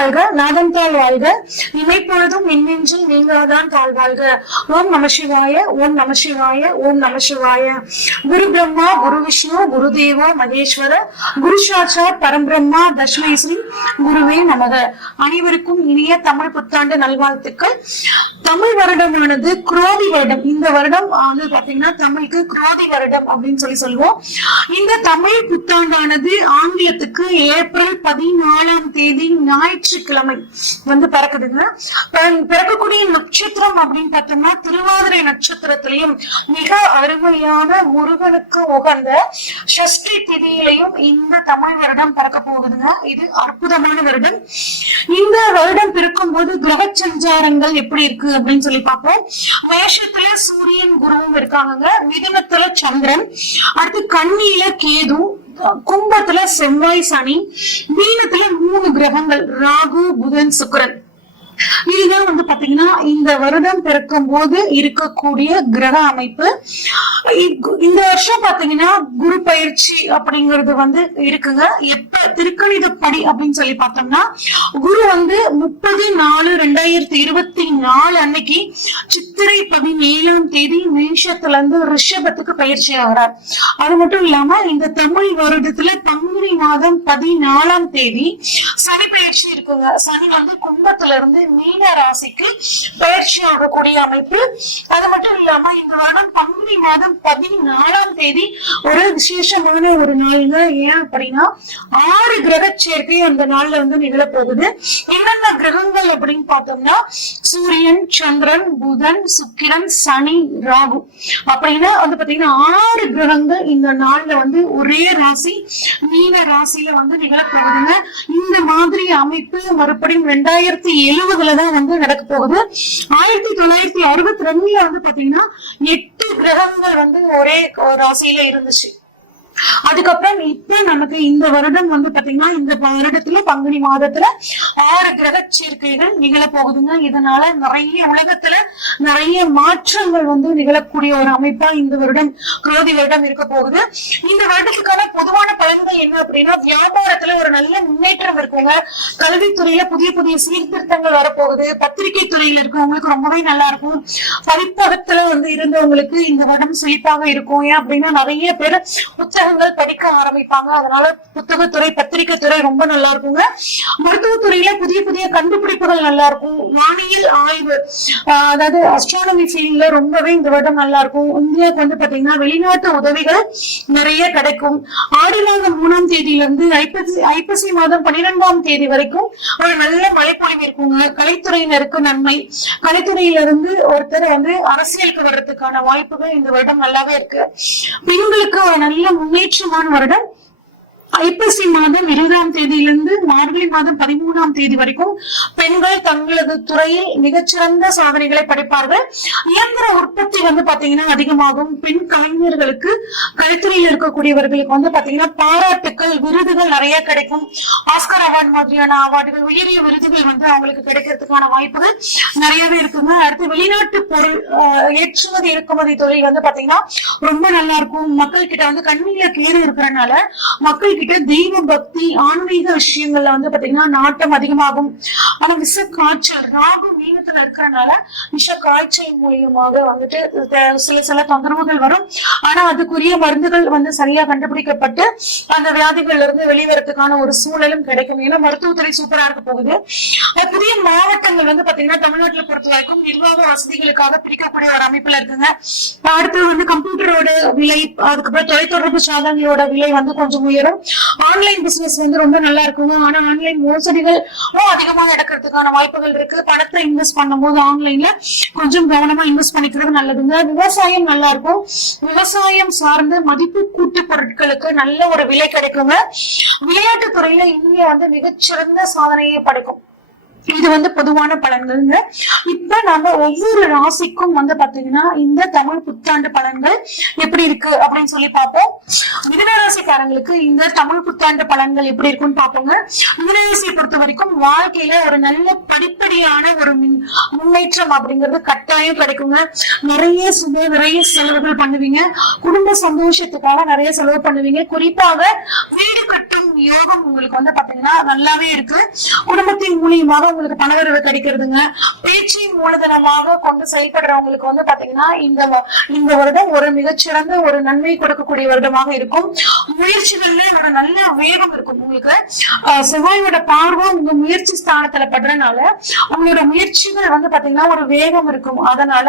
வாழ்க, நாதன் தாழ் வாழ்க, இமைப்பொழுதும் மின்னின்றி நீங்களாதான் தாழ் வாழ்க. ஓம் நம சிவாய, ஓம் நம சிவாய, ஓம் நம சிவாய. குரு பிரம்மா, குரு விஷ்ணு, குரு தேவோ மகேஸ்வர, குரு சாட்சாத் பரம்பிரம்மா தஸ்மை ஸ்ரீ குருவே நமக. அனைவருக்கும் இனிய தமிழ் புத்தாண்டு நல்வாழ்த்துக்கள். தமிழ் வருடமானது குரோதி வருடம். இந்த வருடம் வந்து பாத்தீங்கன்னா தமிழுக்கு குரோதி வருடம் அப்படின்னு சொல்லுவோம். இந்த தமிழ் புத்தாண்டானது ஆங்கிலத்துக்கு ஏப்ரல் 14ஆம் தேதி ஞாயிற்றுக்கிழமை வந்து பிறக்குதுங்க. பிறக்கக்கூடிய நட்சத்திரம் அப்படின்னு பார்த்தோம்னா திருவாதிரை நட்சத்திரத்திலையும் மிக அருமையான முருகனுக்கு உகந்த சஷ்டி திதியிலையும் இந்த தமிழ் வருடம் பிறக்க போகுதுங்க. இது அற்புதமான வருடம். இந்த வருடம் பிறக்கும் போது கிரக சஞ்சாரங்கள் எப்படி இருக்கு அப்படின்னு சொல்லி பார்ப்போம். மேஷத்துல சூரியன் குருவும் இருக்காங்க, மிதுனத்துல சந்திரன், அடுத்து கன்னியில கேது, கும்பத்துல செவ்வாய் சனி, மீனத்துல 3 கிரகங்கள் ராகு புதன் சுக்கிரன். இதுதான் வந்து பாத்தீங்கன்னா இந்த வருடம் பிறக்கும் போது இருக்கக்கூடிய கிரக அமைப்பு. இந்த வருஷம் பாத்தீங்கன்னா குரு பயிற்சி அப்படிங்கிறது வந்து இருக்குங்க. எப்ப திருக்கணிதப்படி அப்படின்னு சொல்லி பார்த்தோம்னா குரு வந்து 30/4/2024 அன்னைக்கு சித்திரை 17ஆம் தேதி மேஷத்துல இருந்து ரிஷபத்துக்கு பயிற்சி ஆகிறார். அது மட்டும் இல்லாம இந்த தமிழ் வருடத்துல பங்குனி மாதம் 14ஆம் தேதி சனி பயிற்சி இருக்குங்க. சனி வந்து கும்பத்துல இருந்து மீன ராசிக்கு பயிற்சி ஆகக்கூடிய அமைப்பு. அது மட்டும் இல்லாம இந்த வருடம் பங்குனி மாதம் 14ஆம் தேதி ஒரு விசேஷமான ஒரு நாளுங்க. ஏன் அப்படின்னா 6 கிரக சேர்க்கை அந்த நாள்ல வந்து நிகழ போகுது. என்னென்ன கிரகங்கள் அப்படின்னு பார்த்தோம்னா சூரியன், சந்திரன், புதன், சுக்கிரன், சனி, ராகு அப்படின்னா வந்து பாத்தீங்கன்னா 6 கிரகங்கள் இந்த நாள்ல வந்து ஒரே ராசி மீன ராசியில வந்து நிகழ போகுதுங்க. இந்த மாதிரி அமைப்பு மறுபடியும் 2070 தான் வந்து நடக்க போகுது. 1962 வந்து பாத்தீங்கன்னா 8 கிரகங்கள் வந்து ஒரே ராசியில இருந்துச்சு. அதுக்கப்புறம் இப்ப நமக்கு இந்த வருடம் வந்து பாத்தீங்கன்னா இந்த வருடத்துல பங்குனி மாதத்துல 6 கிரக சேர்க்கைகள் நிகழ போகுதுங்க. இதனால நிறைய உலகத்துல நிறைய மாற்றங்கள் வந்து நிகழக்கூடிய ஒரு அமைப்பா இந்த வருடம் குரோதி வருடம் இருக்க போகுது. இந்த வருடத்துக்கான பொதுவான பலன்கள் என்ன அப்படின்னா வியாபாரத்துல ஒரு நல்ல முன்னேற்றம் இருக்குங்க. கல்வித்துறையில புதிய புதிய சீர்திருத்தங்கள் வரப்போகுது. பத்திரிகை துறையில இருக்கவங்களுக்கு ரொம்பவே நல்லா இருக்கும். பதிப்பகத்துல வந்து இருந்தவங்களுக்கு இந்த வருடம் செழிப்பாக இருக்கும். ஏன் அப்படின்னா நிறைய பேர் புத்தகங்கள் படிக்க ஆரம்பிப்பாங்க. அதனால புத்தகத்துறை பத்திரிகை துறை ரொம்ப நல்லா இருக்குங்க. மருத்துவத்துறையில புதிய புதிய கண்டுபிடிப்புகள் நல்லா இருக்கும். வானியல் ஆய்வு அதாவது அஸ்ட்ரானமி ஃபீல்ட்ல ரொம்பவே இந்த வருடம் நல்லா இருக்கும். இந்தியாவுக்கு வந்து பாத்தீங்கன்னா வெளிநாட்டு உதவிகள் நிறைய கிடைக்கும். ஆடி மாதம் 3ஆம் தேதியில இருந்து ஐப்பசி மாதம் 12ஆம் தேதி வரைக்கும் ஒரு நல்ல மழைப்பொழிவு இருக்குங்க. கலைத்துறையினருக்கு நன்மை. கலைத்துறையிலிருந்து ஒருத்தர் வந்து அரசியலுக்கு வர்றதுக்கான வாய்ப்புகள் இந்த வருடம் நல்லாவே இருக்கு. பெண்களுக்கு ஒரு நல்ல முன்னேற்றமான வருடம். ஐப்பசி மாதம் 20ஆம் தேதியிலிருந்து மார்கழி மாதம் 13ஆம் தேதி வரைக்கும் பெண்கள் தங்களது துறையில் மிகச்சிறந்த சாதனைகளை படைப்பார்கள். இயந்திர உற்பத்தி வந்து பாத்தீங்கன்னா அதிகமாகும். பெண் கலைஞர்களுக்கு கலைத்துறையில் இருக்கக்கூடியவர்களுக்கு வந்து பாத்தீங்கன்னா பாராட்டுக்கள் விருதுகள் நிறைய கிடைக்கும். ஆஸ்கர் அவார்டு மாதிரியான அவார்டுகள் உயரிய விருதுகள் வந்து அவங்களுக்கு கிடைக்கிறதுக்கான வாய்ப்புகள் நிறையவே இருக்குங்க. அடுத்து வெளிநாட்டு பொருள் ஏற்றுமதி இறக்குமதி தொழில் வந்து பாத்தீங்கன்னா ரொம்ப நல்லா இருக்கும். மக்கள் கிட்ட வந்து கண்ணில கேடு இருக்கிறதுனால மக்கள் கிட்ட தெய்வ பக்தி ஆன்மீக விஷயங்கள்ல வந்து பாத்தீங்கன்னா நாட்டம் அதிகமாகும். ஆனா விஷ காய்ச்சல் ராகு மீனத்துல இருக்கிறதுனால விஷ காய்ச்சல் மூலியமாக வந்துட்டு சில தொந்தரவுகள் வரும். ஆனா அதுக்குரிய மருந்துகள் வந்து சரியா கண்டுபிடிக்கப்பட்டு அந்த வியாதிகள்ல இருந்து வெளிவரத்துக்கான ஒரு சூழலும் கிடைக்கும். ஏன்னா மருத்துவத்துறை சூப்பரா இருக்க போகுது. புதிய மாவட்டங்கள் வந்து பாத்தீங்கன்னா தமிழ்நாட்டுல பொறுத்த வரைக்கும் நிர்வாக வசதிகளுக்காக பிரிக்கக்கூடிய ஒரு அமைப்புல இருக்குங்க. அடுத்து வந்து கம்ப்யூட்டரோட விலை, அதுக்கப்புறம் தொலைத்தொடர்பு சாதனங்களோட விலை வந்து கொஞ்சம் உயரும். ஆன்லைன் பிசினஸ் வந்து ரொம்ப நல்லா இருக்குங்க. ஆனா ஆன்லைன் மோசடிகள் அதிகமா நடக்கிறதுக்கான வாய்ப்புகள் இருக்கு. பணத்தை இன்வெஸ்ட் பண்ணும் போது ஆன்லைன்ல கொஞ்சம் கவனமா இன்வெஸ்ட் பண்ணிக்கிறது நல்லதுங்க. விவசாயம் நல்லா இருக்கும். விவசாயம் சார்ந்த மதிப்பு கூட்டு பொருட்களுக்கு நல்ல ஒரு விலை கிடைக்குங்க. விளையாட்டு துறையில இந்தியா வந்து மிகச்சிறந்த சாதனையை படைக்கும். இது வந்து பொதுவான பலன்கள்ங்க. இப்ப நம்ம ஒவ்வொரு ராசிக்கும் வந்து பாத்தீங்கன்னா இந்த தமிழ் புத்தாண்டு பலன்கள் எப்படி இருக்கு அப்படின்னு சொல்லி பார்ப்போம். மிதுனராசிக்காரங்களுக்கு இந்த தமிழ் புத்தாண்டு பலன்கள் எப்படி இருக்குன்னு பார்ப்போங்க. மிதுனராசியை பொறுத்த வரைக்கும் வாழ்க்கையில ஒரு நல்ல படிப்படியான ஒரு முன்னேற்றம் அப்படிங்கிறது கட்டாயம் கிடைக்குங்க. நிறைய நிறைய செலவுகள் பண்ணுவீங்க. குடும்ப சந்தோஷத்துக்காக நிறைய செலவு பண்ணுவீங்க. குறிப்பாக வீடு கட்டும் யோகம் உங்களுக்கு வந்து பாத்தீங்கன்னா நல்லாவே இருக்கு. குடும்பத்தின் மூலியமாக உங்களுக்கு பணவரவு கிடைக்கிறதுங்க. பேச்சை மூலதனமாக கொண்டு செயல்படுறவங்களுக்கு வந்து பாத்தீங்கன்னா இந்த வருடம் ஒரு மிகச்சிறந்த ஒரு நன்மை கொடுக்கக்கூடிய வருடமாக இருக்கும். முயற்சிகள்ல நல்ல வேகம் இருக்கும் உங்களுக்கு. செவ்வாயோட பார்வை உங்க முயற்சி ஸ்தானத்துல படுறதுனால உங்களோட முயற்சிகள் வந்து பாத்தீங்கன்னா ஒரு வேகம் இருக்கும். அதனால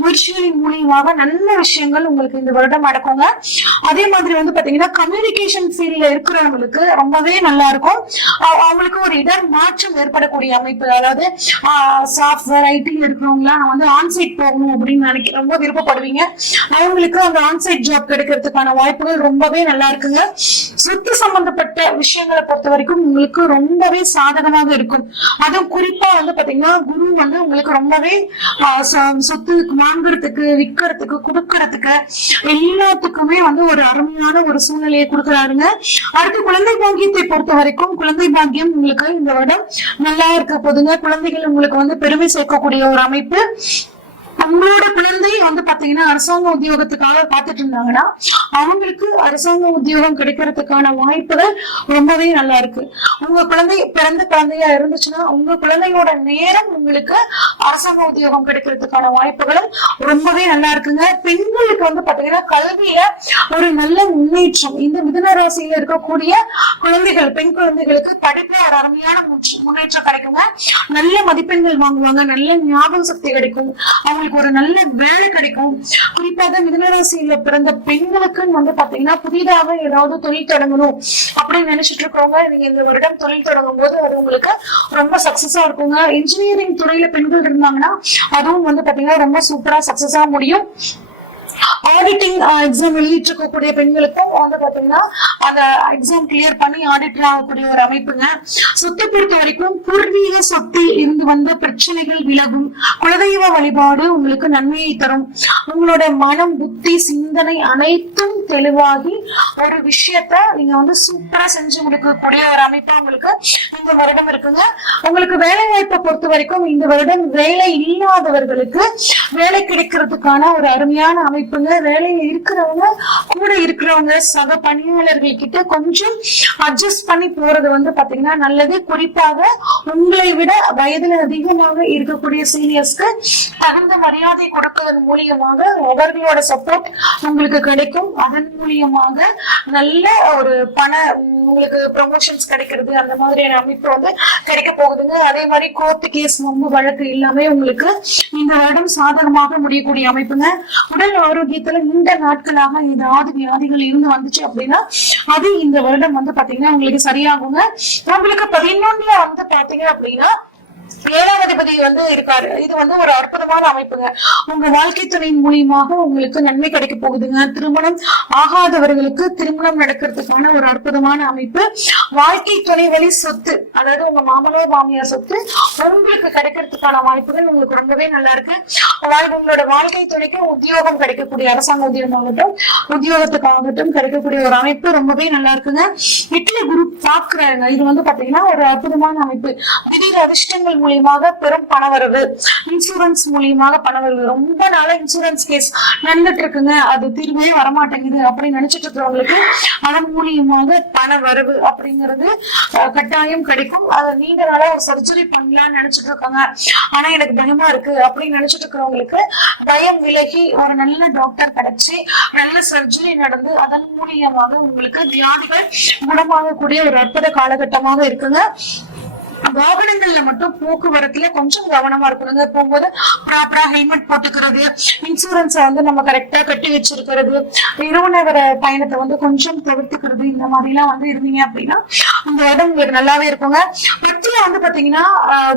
முயற்சிகளின் மூலியமாக நல்ல விஷயங்கள் உங்களுக்கு இந்த வருடம் நடக்குங்க. அதே மாதிரி வந்து பாத்தீங்கன்னா கம்யூனிகேஷன் ஃபீல்ட்ல இருக்கிறவங்களுக்கு ரொம்பவே நல்லா இருக்கும். அவங்களுக்கு ஒரு இடர் மாற்றம் ஏற்படக்கூடிய அமைப்பு. அதாவது சாஃப்ட்வேர் ஐடி இருக்கிறவங்க வந்து ஆன்சைட் போகணும் அப்படின்னு நினைக்க ரொம்ப விருப்பப்படுவீங்க. அவங்களுக்கு அந்த ஆன்சைட் ஜாப் கிடைக்கிறதுக்கான வாய்ப்புகள் ரொம்பவே நல்லா இருக்குங்க. சொத்து சம்பந்தப்பட்ட விஷயங்களை பொறுத்த வரைக்கும் உங்களுக்கு ரொம்பவே சாதகமாக இருக்கும். அதுவும் குறிப்பா வந்து பாத்தீங்கன்னா குரு வந்து உங்களுக்கு ரொம்பவே சொத்து வாங்குறதுக்கு, விற்கிறதுக்கு, கொடுக்கறதுக்கு எல்லாத்துக்குமே வந்து ஒரு அருமையான ஒரு சூழ்நிலையை கொடுக்குறாருங்க. அடுத்து குழந்தை பாக்கியத்தை பொறுத்த வரைக்கும் குழந்தை பாக்கியம் உங்களுக்கு இந்த வருடம் நல்லா இருக்க போதுங்க. குழந்தைகள் உங்களுக்கு வந்து பெருமை சேர்க்கக்கூடிய ஒரு அமைப்பு. உங்களோட குழந்தை வந்து பாத்தீங்கன்னா அரசாங்க உத்தியோகத்துக்காக காத்துட்டு இருந்தாங்கன்னா அவங்களுக்கு அரசாங்க உத்தியோகம் கிடைக்கிறதுக்கான வாய்ப்புகள் ரொம்பவே நல்லா இருக்கு. உங்க குழந்தை பிறந்த குழந்தையா இருந்துச்சுன்னா உங்க குழந்தையோட நேரம் உங்களுக்கு அரசாங்க உத்தியோகம் கிடைக்கிறதுக்கான வாய்ப்புகளும் ரொம்பவே நல்லா இருக்குங்க. பெண்களுக்கு வந்து பாத்தீங்கன்னா கல்வியில ஒரு நல்ல முன்னேற்றம். இந்த மிதுன ராசியில இருக்கக்கூடிய குழந்தைகள், பெண் குழந்தைகளுக்கு படிப்புல ஒரு அருமையான முன்னேற்றம் கிடைக்குங்க. நல்ல மதிப்பெண்கள் வாங்குவாங்க, நல்ல ஞாபக சக்தி கிடைக்கும், அவங்களுக்கு ஒரு நல்ல வேலை கிடைக்கும். குறிப்பாக மிதுனராசியில பிறந்த பெண்களுக்கு வந்து பாத்தீங்கன்னா புதிதாக ஏதாவது தொழில் தொடங்கணும் அப்படின்னு நினைச்சிட்டு இருக்கவங்க நீங்க இந்த வருடம் தொழில் தொடங்கும் போது அது உங்களுக்கு ரொம்ப சக்சஸா இருக்குங்க. இன்ஜினியரிங் துறையில பெண்கள் இருந்தாங்கன்னா அதுவும் வந்து பாத்தீங்கன்னா ரொம்ப சூப்பரா சக்சஸா முடியும். ஆடிட்டிங் எக்ஸாம் எழுதிட்டு இருக்கக்கூடிய பெண்களுக்கும் வந்து பாத்தீங்கன்னா அந்த எக்ஸாம் கிளியர் பண்ணி ஆடிட்டர் ஆகக்கூடிய ஒரு அமைப்புங்க. சொத்தை பொறுத்த வரைக்கும் பூர்வீக சொத்தில் இருந்து வந்த பிரச்சனைகள் விலகும். குலதெய்வ வழிபாடு உங்களுக்கு நன்மையை தரும். உங்களோட மனம், புத்தி, சிந்தனை அனைத்தும் தெளிவாகி ஒரு விஷயத்த நீங்க வந்து சூப்பரா செஞ்சு கொடுக்கக்கூடிய ஒரு அமைப்பா உங்களுக்கு இந்த வருடம் இருக்குங்க. உங்களுக்கு வேலை வாய்ப்பை பொறுத்த வரைக்கும் இந்த வருடம் வேலை இல்லாதவர்களுக்கு வேலை கிடைக்கிறதுக்கான ஒரு அருமையான அமைப்புங்க. வேலையில இருக்கிறவங்க கூட இருக்கிறவங்க சக பணியாளர்கள் கிட்ட கொஞ்சம் அட்ஜஸ்ட் பண்ணி போறது வந்து பாத்தீங்கன்னா நல்லது. குறிப்பாக உங்களை விட வயதுல அதிகமாக இருக்கக்கூடிய சீனியர்ஸ்க்கு தகுந்த மரியாதை கொடுப்பதன் மூலியமாக அவர்களோட சப்போர்ட் உங்களுக்கு கிடைக்கும். அதன் மூலியமாக நல்ல ஒரு உங்களுக்கு ப்ரமோஷன்ஸ் கிடைக்கிறது அந்த மாதிரியான அமைப்பு வந்து கிடைக்க போகுதுங்க. அதே மாதிரி கோர்ட்டு கேஸ், வம்பு வழக்கு எல்லாமே உங்களுக்கு இந்த வருடம் சாதகமாக முடியக்கூடிய அமைப்புங்க. உடல் ஆரோக்கியத்துல நீண்ட நாட்களாக ஏதாவது வியாதிகள் இருந்து வந்துச்சு அப்படின்னா அது இந்த வருடம் வந்து பாத்தீங்கன்னா உங்களுக்கு சரியாகுங்க. உங்களுக்கு 11ல வந்து பாத்தீங்க அப்படின்னா 7ஆம் அதிபதி வந்து இருக்காரு. இது வந்து ஒரு அற்புதமான அமைப்புங்க. உங்க வாழ்க்கை துணையின் மூலியமாக உங்களுக்கு நன்மை கிடைக்க போகுதுங்க. திருமணம் ஆகாதவர்களுக்கு திருமணம் நடக்கிறதுக்கான ஒரு அற்புதமான அமைப்பு. வாழ்க்கை துணை வழி சொத்து, அதாவது உங்க மாமனார் மாமியார் சொத்து உங்களுக்கு கிடைக்கிறதுக்கான வாய்ப்புகள் உங்களுக்கு ரொம்பவே நல்லா இருக்கு. உங்களோட வாழ்க்கை துணைக்கு உத்தியோகம் கிடைக்கக்கூடிய, அரசாங்க உத்தியோகமாகட்டும் உத்தியோகத்துக்காகட்டும் கிடைக்கக்கூடிய ஒரு அமைப்பு ரொம்பவே நல்லா இருக்குங்க. இட்லி குரு பாக்குறாங்க. இது வந்து பாத்தீங்கன்னா ஒரு அற்புதமான அமைப்பு. திடீர் அதிர்ஷ்டங்கள் மூலியமாக பெரும் பணவரவு, இன்சூரன்ஸ் மூலியமாக பணவரவு. ரொம்ப நாளா இன்சூரன்ஸ் கேஸ் நடந்துட்டு இருக்குங்க, அது தீர்வே வரமாட்டேங்குது அப்படின்னு நினைச்சிட்டு இருக்கிறவங்களுக்கு அதன் மூலியமாக பணவரவு அப்படிங்கிறது கட்டாயம் கிடைக்கும். அது நீண்ட நாளா ஒரு சர்ஜரி பண்ணலாம்னு நினைச்சிட்டு இருக்காங்க, ஆனா எனக்கு பயமா இருக்கு அப்படின்னு நினைச்சிட்டு இருக்கிறவங்களுக்கு பயம் விலகி ஒரு நல்ல டாக்டர் கிடைச்சி நல்ல சர்ஜரி நடந்து அதன் மூலியமாக உங்களுக்கு வியாதிகள் குணமாகக்கூடிய ஒரு அற்புத காலகட்டமாக இருக்குங்க. வாகனங்கள்ல மட்டும் போக்குவரத்துல கொஞ்சம் கவனமா இருக்கணுங்க. போகும்போது ப்ராப்பரா ஹெல்மெட் போட்டுக்கிறது, இன்சூரன்ஸை வந்து நம்ம கரெக்டா கட்டி வச்சிருக்கிறது, இரவு நேர பயணத்தை வந்து கொஞ்சம் தவிர்த்துக்கிறது, இந்த மாதிரி எல்லாம் வந்து இருந்தீங்க அப்படின்னா இந்த இடம் உங்களுக்கு நல்லாவே இருக்குங்க. பத்துல வந்து பாத்தீங்கன்னா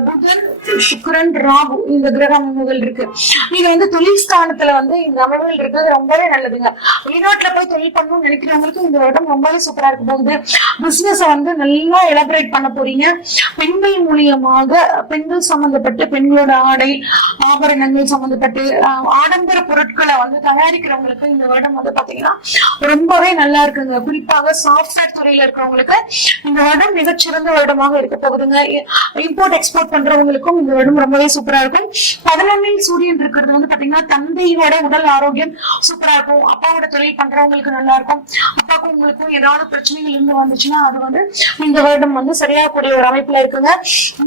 புதன், சுக்கிரன், ராகு இந்த கிரக அமைப்புகள் இருக்கு. நீங்க வந்து தொழில் ஸ்தானத்துல வந்து இந்த அமைப்புகள் இருக்கிறது ரொம்பவே நல்லதுங்க. வெளிநாட்டுல போய் தொழில் பண்ணணும்னு நினைக்கிறவங்களுக்கு இந்த இடம் ரொம்பவே சூப்பரா இருக்க போகுது. பிசினஸ் வந்து நல்லா எலாபரேட் பண்ண போறீங்க. பெண்கள் மூலியமாக பெண்கள் சம்பந்தப்பட்டு பெண்களோட ஆடை ஆபரணங்கள் சம்பந்தப்பட்டு ஆடம்பர பொருட்களை வந்து தயாரிக்கிறவங்களுக்கு இந்த வருடம் வந்து பாத்தீங்கன்னா ரொம்பவே நல்லா இருக்குங்க. குறிப்பாக சாஃப்ட்வேர் துறையில இருக்கிறவங்களுக்கு இந்த வருடம் மிகச்சிறந்த வருடமாக இருக்க போகுதுங்க. இம்போர்ட் எக்ஸ்போர்ட் பண்றவங்களுக்கும் இந்த வருடம் ரொம்பவே சூப்பரா இருக்கும். 11 சூரியன் இருக்கிறது வந்து பாத்தீங்கன்னா தந்தையோட உடல் ஆரோக்கியம் சூப்பரா இருக்கும். அப்பாவோட தொழில் பண்றவங்களுக்கு நல்லா இருக்கும். அப்பாவுக்கும் உங்களுக்கும் ஏதாவது பிரச்சனைகள் இருந்து வந்துச்சுன்னா அது வந்து இந்த வருடம் வந்து சரியாகக்கூடிய ஒரு அமைப்புல இருக்குங்க.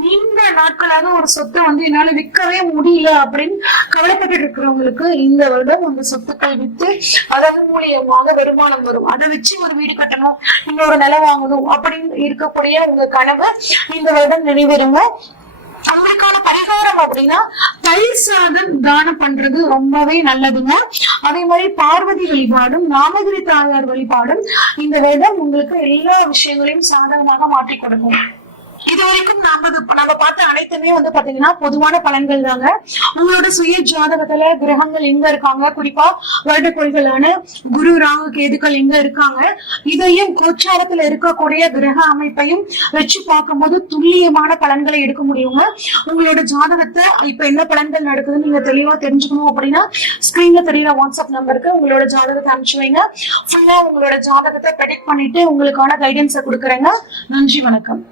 நீண்ட நாட்களாக ஒரு சொத்தை வந்து என்னால விற்கவே முடியல அப்படின்னு கவலைப்பட்டு இருக்கிறவங்களுக்கு இந்த வருடம் அந்த சொத்துக்கள் வித்து அதன் மூலியமாக வருமானம் வரும். அதை வச்சு ஒரு வீடு கட்டணும், இன்னொரு நிலம் வாங்கணும் அப்படின்னு இருக்கக்கூடிய உங்க கனவு இந்த வருடம் நிறைவேறுங்க. அவங்களுக்கான பரிகாரம் அப்படின்னா தயிர் சாதம் தானம் பண்றது ரொம்பவே நல்லதுங்க. அதே மாதிரி பார்வதி வழிபாடும் நாமகிரி தாயார் வழிபாடும் இந்த வருடம் உங்களுக்கு எல்லா விஷயங்களையும் சாதகமாக மாற்றி கொடுக்கும். இது வரைக்கும் நம்ம பார்த்த அனைத்துமே வந்து பாத்தீங்கன்னா பொதுவான பலன்கள் தாங்க. உங்களோட சுய ஜாதகத்துல கிரகங்கள் எங்க இருக்காங்க, குறிப்பா வருடக்கோள்களான குரு ராகு கேதுக்கள் எங்க இருக்காங்க, இதையும் கோச்சாரத்துல இருக்கக்கூடிய கிரக அமைப்பையும் வச்சு பார்க்கும்போது துல்லியமான பலன்களை எடுக்க முடியுங்க. உங்களோட ஜாதகத்தை இப்ப என்ன பலன்கள் நடக்குதுன்னு நீங்க தெளிவா தெரிஞ்சுக்கணும் அப்படின்னா ஸ்கிரீன்ல தெரியல வாட்ஸ்அப் நம்பருக்கு உங்களோட ஜாதகத்தை அனுப்பிச்சு வைங்க. ஃபுல்லா உங்களோட ஜாதகத்தை ப்ரெடிக்ட் பண்ணிட்டு உங்களுக்கான கைடன்ஸை கொடுக்குறேங்க. நன்றி, வணக்கம்.